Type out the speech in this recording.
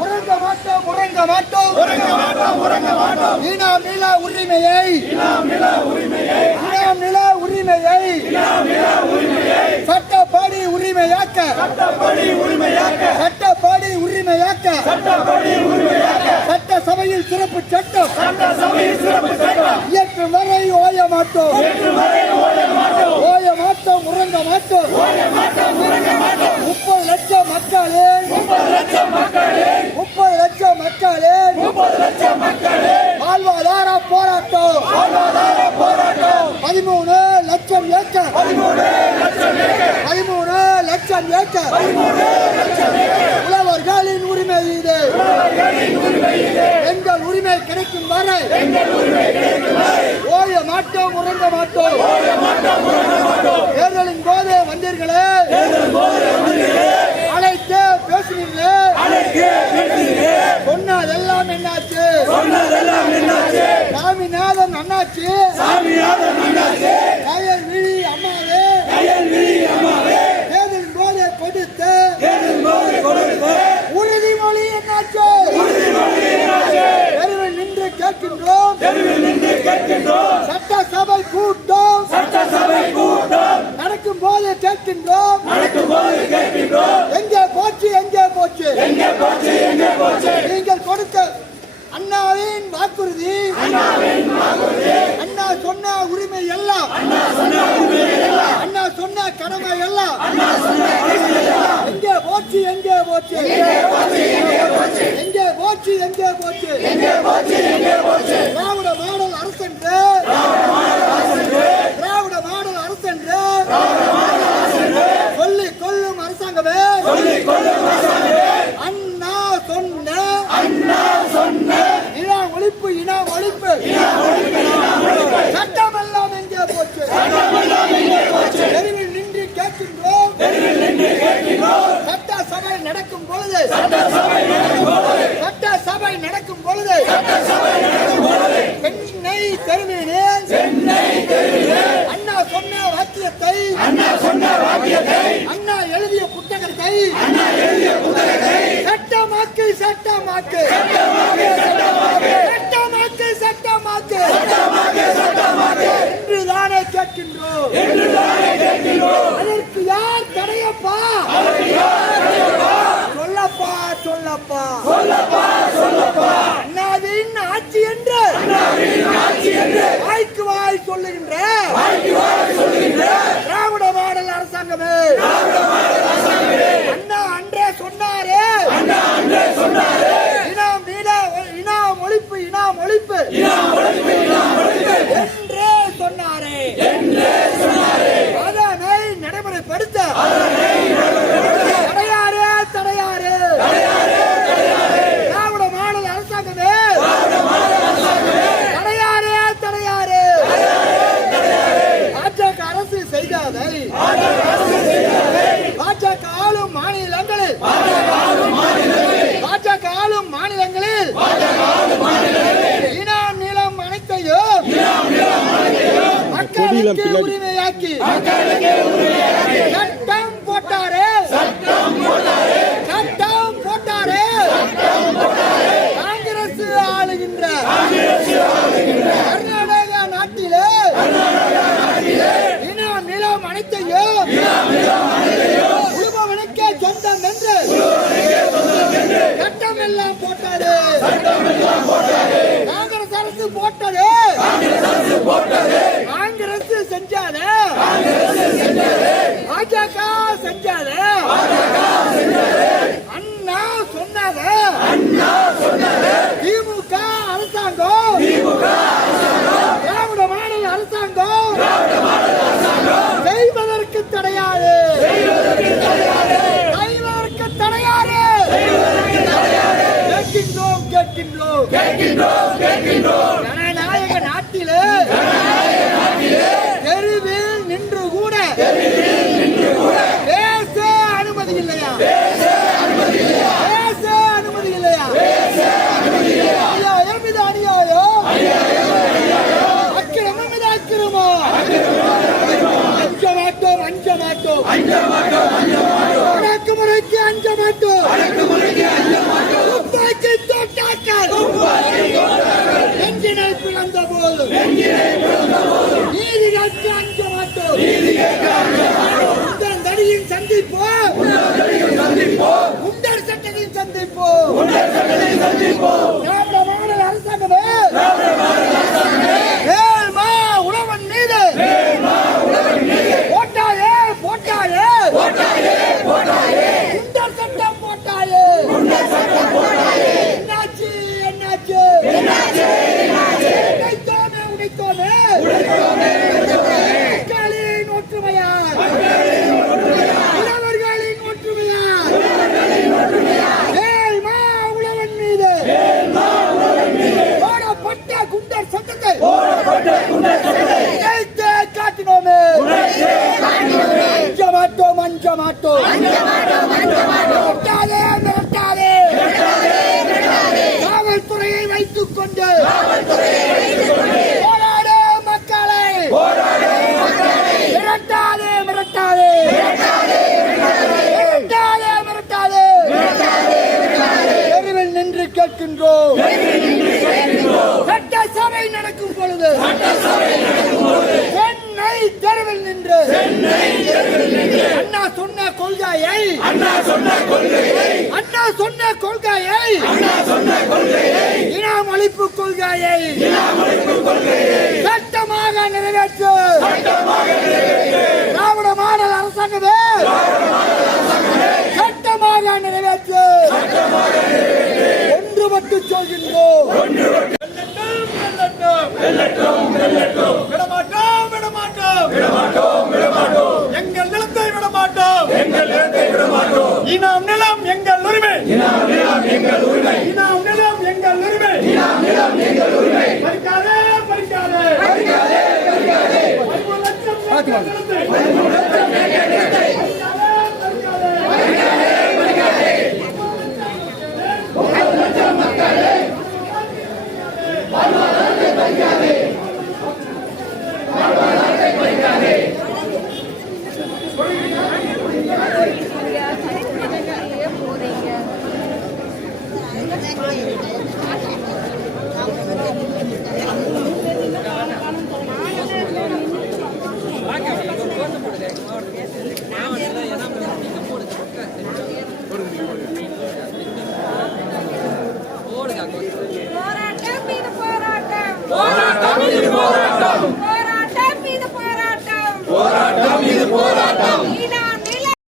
உறங்க மாட்டோம் உறங்க மாட்டோம் உறங்க மாட்டோம் ஈனாம் நில உரிமையை ஈனாம் நில உரிமையை சட்டப்படி உரிமையாக்க சட்டப்படி உரிமையாக்க சட்ட சபையில் சிறப்பு சட்டம் இயற்று வரை ஓய மாட்டோம் ஓய மாட்டோம் உறங்க மாட்டோம் முப்பது லட்சம் மக்களே முப்பது லட்சம் மக்களே வாழ்வாதார போராட்டம் பதிமூணு லட்சம் ஏக்கர் பதிமூணு லட்சம் உழவர்களின் உரிமை இது. எங்கள் உரிமை கிடைக்கும் வரை ஓய மாட்டோம் உறங்க மாட்டோம். தேர்தலின் போது வந்தீர்களே. அழைத்து பேசுவீங்களே சொன்னதெல்லாம் என்னாச்சு? சாமிநாதன் அண்ணாச்சி. கயல் விழி அம்மாவே தேர்தலின் போது கொடுத்த உறுதிமொழி என்னாச்சு தெருவில் நின்று கேட்கின்றோம். சட்டசபை கூட்டம். நடக்கும் போது கேட்கின்றோம். எங்கே போச்சு எங்கே போச்சு? நீங்கள் கொடுத்த அண்ணாவின் வாக்குறுதி. அண்ணா சொன்ன உரிமை எல்லாம். அண்ணா சொன்ன கடமை எல்லாம். எங்கே போச்சு எங்கே போச்சு? எங்கே போச்சு எங்கே போச்சு? திராவிட மாடல் அரசென்று திராவிட மாடல் அரசென்று சொல்லி கொள்ளும் அரசாங்கமே அண்ணா சொன்ன. இன ஒழிப்பு இன ஒழிப்பு. சட்டமெல்லாம் எங்கே போச்சு. தெருவில் நின்று கேட்கின்றோம். சட்ட சபை நடக்கும் பொழுது. சட்ட சபை நடக்கும் பொழுது. சென்னை தெருவிலே. அண்ணா சொன்ன வாக்கியத்தை. அண்ணா சட்டமாக்கு. சட்டமாக்கு சட்டமாக்கு. என்றுதானே கேட்கின்றோம். அதற்கு யார் தடையப்பா? சொல்லப்பா சொல்லப்பா. அண்ணாவின் ஆட்சி என்று. வாய்க்கு வாய் சொல்லுகின்ற. திராவிட மாடல் அரசாங்கமே அண்ணா அன்றே சொன்னாரே இனாம் வீட இனாம் ஒழிப்பு இனாம் ஒழிப்பு என்றே சொன்னாரே அதனை நடைமுறைப்படுத்த தடையாரே தடையாரே திராவிட மாடல் அரசாங்கமே தடையாரே தடையாரே பாஜக அரசு செய்ததை பாஜக ஆளும் மாநிலங்களில் பாஜக ஆளும் மாநிலங்களில் இனாம் நிலம் அனைத்தையும் மக்களுக்கு உரிமையாக்கி சட்டம் போட்டாரே. சட்டம் போட்டாரே. காங்கிரஸ் ஆளுகின்ற கர்நாடகா நாட்டிலே இனம் நிலம் அனைத்தையும் உழுபவனுக்கே சொந்தம் என்று சட்டம் எல்லாம் போட்டாரு. காங்கிரஸ் அரசு போட்டது காங்கிரஸ் செஞ்சாது பாஜக செஞ்சாது அண்ணா சொன்னாங்க திமுக அரசாங்கம். திராவிட மாடல் அரசாங்கம். செய்வதற்கு தடையாது. செய்வதற்கு தடையாது. கேட்கின்றோம் ஜனநாயக Hallelujah. மிரட்டாதே மிரட்டாதே. காவல்துறையை வைத்துக் கொண்டு போராடு மக்களை மிரட்டாதே மிரட்டாதே மிரட்டாதே மிரட்டாதே தெருவில் நின்று கேட்கின்றோம் சட்டசபை நடக்கும் பொழுது சென்னை தெருவில் நின்று அண்ணா சொன்ன கொள்கையை. அண்ணா சொன்ன கொள்கையை. அண்ணா சொன்ன கொள்கையை. அண்ணா சொன்ன கொள்கையை. இனாம் அளிப்பு கொள்கையை. இனாம் அளிப்பு கொள்கையை. சட்டமாக நிறைவேற்று. சட்டமாக நிறைவேற்று. திராவிட மாடல் அரசாங்கமே. சட்டமாக நிறைவேற்று. ஒன்றுபட்டு சொல்கின்றோம் வெல்லட்டும். வெல்லட்டும் வெல்லட்டும்.